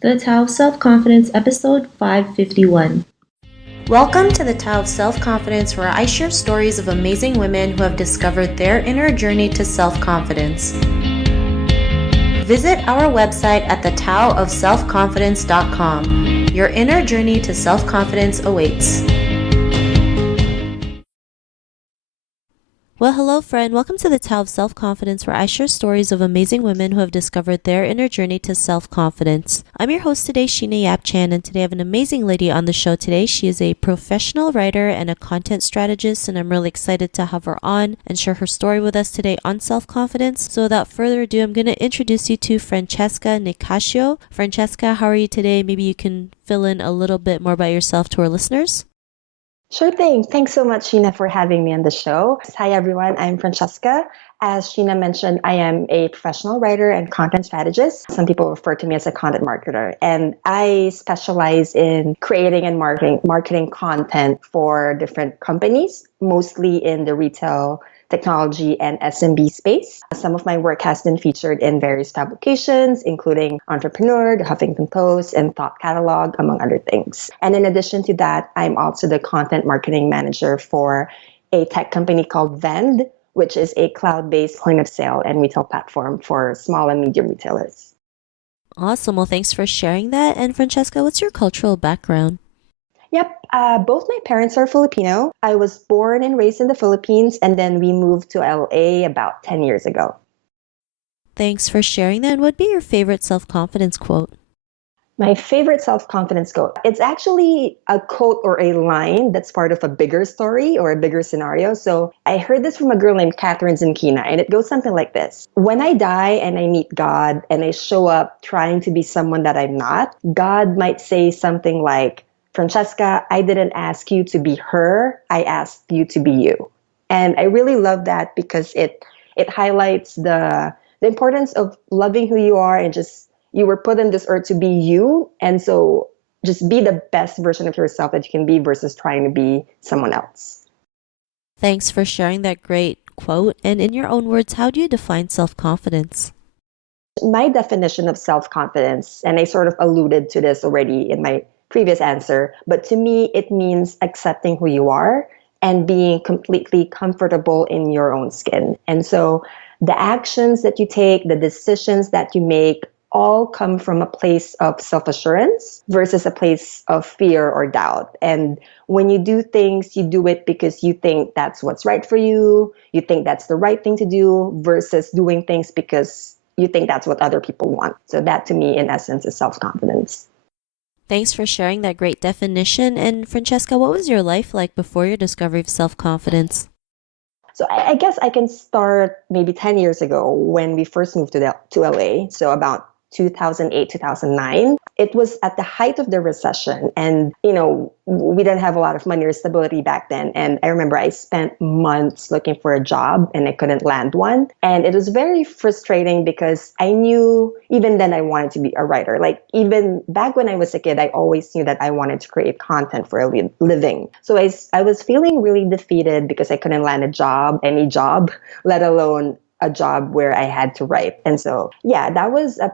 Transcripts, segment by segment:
The Tao of Self-Confidence, episode 551. Welcome to the Tao of Self-Confidence, where I share stories of amazing women who have discovered their inner journey to self-confidence. Visit our website at thetaoofselfconfidence.com. Your inner journey to self-confidence awaits. Well, hello, friend. Welcome to the Tao of Self-Confidence, where I share stories of amazing women who have discovered their inner journey to self-confidence. I'm your host today, Sheena Yap-Chan, and today I have an amazing lady on the show today. She is a professional writer and a content strategist, and I'm really excited to have her on and share her story with us today on self-confidence. So without further ado, I'm going to introduce you to Francesca Nicasio. Francesca, how are you today? Maybe you can fill in a little bit more about yourself to our listeners. Sure thing. Thanks so much, Sheena, for having me on the show. Hi, everyone. I'm Francesca. As Sheena mentioned, I am a professional writer and content strategist. Some people refer to me as a content marketer, and I specialize in creating and marketing content for different companies, mostly in the retail, technology, and SMB space. Some of my work has been featured in various publications, including Entrepreneur, the Huffington Post, and Thought Catalog, among other things. And in addition to that, I'm also the content marketing manager for a tech company called Vend, which is a cloud-based point of sale and retail platform for small and medium retailers. Awesome. Well, thanks for sharing that. And Francesca, what's your cultural background? Yep, both my parents are Filipino. I was born and raised in the Philippines, and then we moved to LA about 10 years ago. Thanks for sharing that. And what'd be your favorite self-confidence quote? My favorite self-confidence quote. It's actually a quote or a line that's part of a bigger story or a bigger scenario. So I heard this from a girl named Catherine Zinkina, and it goes something like this. When I die and I meet God and I show up trying to be someone that I'm not, God might say something like, Francesca, I didn't ask you to be her. I asked you to be you. And I really love that because it highlights the importance of loving who you are and just you were put on this earth to be you. And so just be the best version of yourself that you can be versus trying to be someone else. Thanks for sharing that great quote. And in your own words, how do you define self-confidence? My definition of self-confidence, and I sort of alluded to this already in my previous answer, but to me, it means accepting who you are and being completely comfortable in your own skin. And so the actions that you take, the decisions that you make, all come from a place of self-assurance versus a place of fear or doubt. And when you do things, you do it because you think that's what's right for you. You think that's the right thing to do versus doing things because you think that's what other people want. So that to me, in essence, is self-confidence. Thanks for sharing that great definition. And Francesca, what was your life like before your discovery of self-confidence? So I guess I can start maybe 10 years ago when we first moved to LA. So about 2008, 2009. It was at the height of the recession. And, we didn't have a lot of money or stability back then. And I remember I spent months looking for a job and I couldn't land one. And it was very frustrating because I knew even then I wanted to be a writer. Like even back when I was a kid, I always knew that I wanted to create content for a living. So I was feeling really defeated because I couldn't land any job, let alone a job where I had to write. And so, yeah, that was a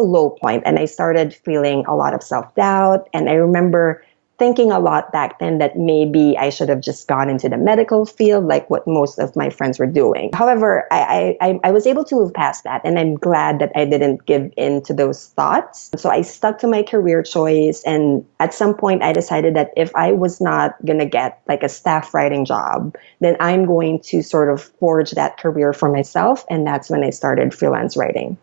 low point. And I started feeling a lot of self-doubt. And I remember thinking a lot back then that maybe I should have just gone into the medical field like what most of my friends were doing. However, I was able to move past that. And I'm glad that I didn't give in to those thoughts. So I stuck to my career choice. And at some point, I decided that if I was not going to get like a staff writing job, then I'm going to sort of forge that career for myself. And that's when I started freelance writing.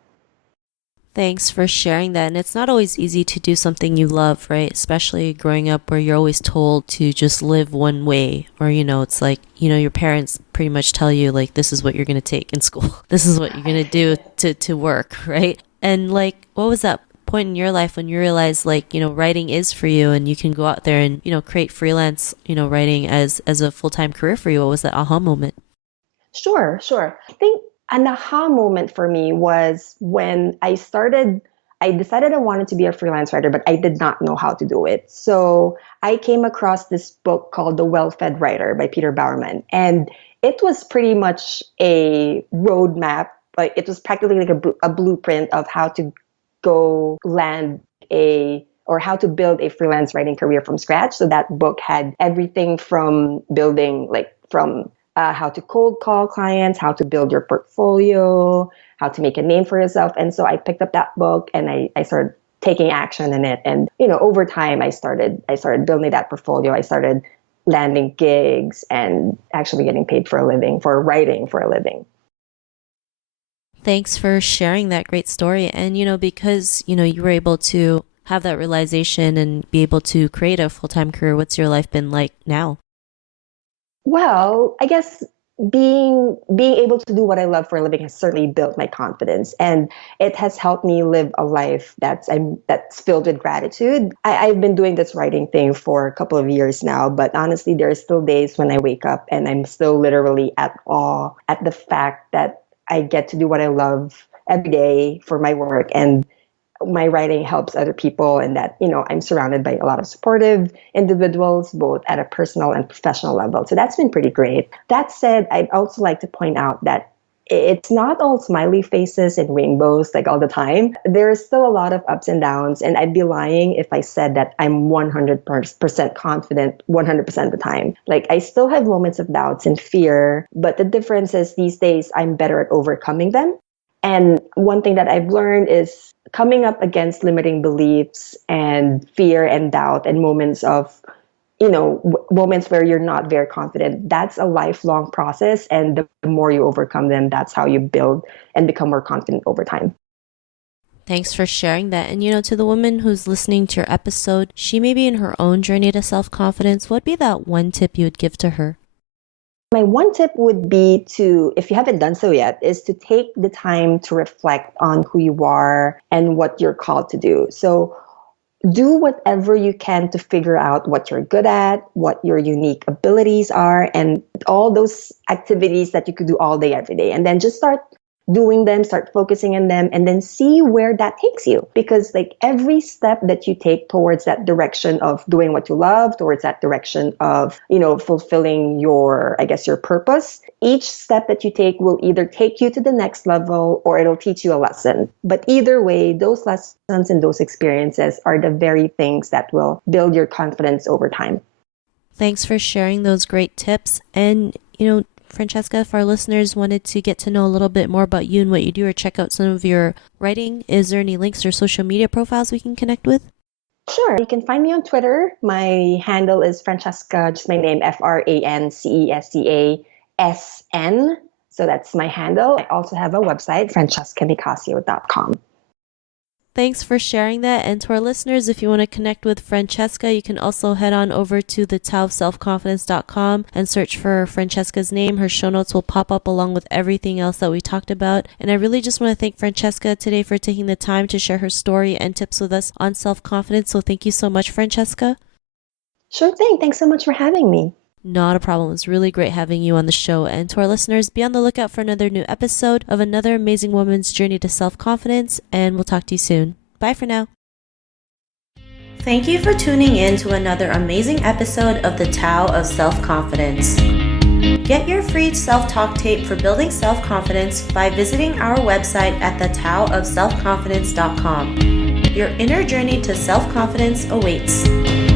Thanks for sharing that. And it's not always easy to do something you love, right? Especially growing up where you're always told to just live one way. Or, it's like, your parents pretty much tell you, like, this is what you're going to take in school. This is what you're going to do to work, right? And, like, what was that point in your life when you realized, like, writing is for you and you can go out there and, create freelance, writing as a full-time career for you? What was that aha moment? Sure. I think an aha moment for me was when I decided I wanted to be a freelance writer, but I did not know how to do it. So I came across this book called The Well-Fed Writer by Peter Bowerman. And it was pretty much a roadmap. Like it was practically like a blueprint of how to go land how to build a freelance writing career from scratch. So that book had everything from building, like from how to cold call clients, how to build your portfolio, how to make a name for yourself. And so I picked up that book and I started taking action in it. And, over time I started building that portfolio. I started landing gigs and actually getting paid for a living, for writing for a living. Thanks for sharing that great story. And, because, you were able to have that realization and be able to create a full-time career, what's your life been like now? Well, I guess being able to do what I love for a living has certainly built my confidence, and it has helped me live a life that's filled with gratitude. I've been doing this writing thing for a couple of years now, but honestly, there are still days when I wake up and I'm still literally at awe at the fact that I get to do what I love every day for my work, and my writing helps other people, and that, I'm surrounded by a lot of supportive individuals, both at a personal and professional level. So that's been pretty great. That said, I'd also like to point out that it's not all smiley faces and rainbows like all the time. There's still a lot of ups and downs, and I'd be lying if I said that I'm 100% confident 100% of the time. Like, I still have moments of doubts and fear, but the difference is these days I'm better at overcoming them. And one thing that I've learned is coming up against limiting beliefs and fear and doubt and moments of, moments where you're not very confident. That's a lifelong process. And the more you overcome them, that's how you build and become more confident over time. Thanks for sharing that. And, to the woman who's listening to your episode, she may be in her own journey to self-confidence. What'd be that one tip you would give to her? My one tip would be to, if you haven't done so yet, is to take the time to reflect on who you are and what you're called to do. So do whatever you can to figure out what you're good at, what your unique abilities are, and all those activities that you could do all day, every day. And then just start doing them, start focusing on them, and then see where that takes you. Because like every step that you take towards that direction of doing what you love, towards that direction of, fulfilling your purpose, each step that you take will either take you to the next level or it'll teach you a lesson. But either way, those lessons and those experiences are the very things that will build your confidence over time. Thanks for sharing those great tips. And, Francesca, if our listeners wanted to get to know a little bit more about you and what you do, or check out some of your writing, is there any links or social media profiles we can connect with? Sure. You can find me on Twitter. My handle is Francesca, just my name, FrancescaSN. So that's my handle. I also have a website, francescanicasio.com. Thanks for sharing that. And to our listeners, if you want to connect with Francesca, you can also head on over to thetaoofselfconfidence.com and search for Francesca's name. Her show notes will pop up along with everything else that we talked about. And I really just want to thank Francesca today for taking the time to share her story and tips with us on self-confidence. So thank you so much, Francesca. Sure thing. Thanks so much for having me. Not a problem. It was really great having you on the show. And to our listeners, be on the lookout for another new episode of another amazing woman's journey to self-confidence. And we'll talk to you soon. Bye for now. Thank you for tuning in to another amazing episode of the Tao of Self-Confidence. Get your free self-talk tape for building self-confidence by visiting our website at thetaoofselfconfidence.com. Your inner journey to self-confidence awaits.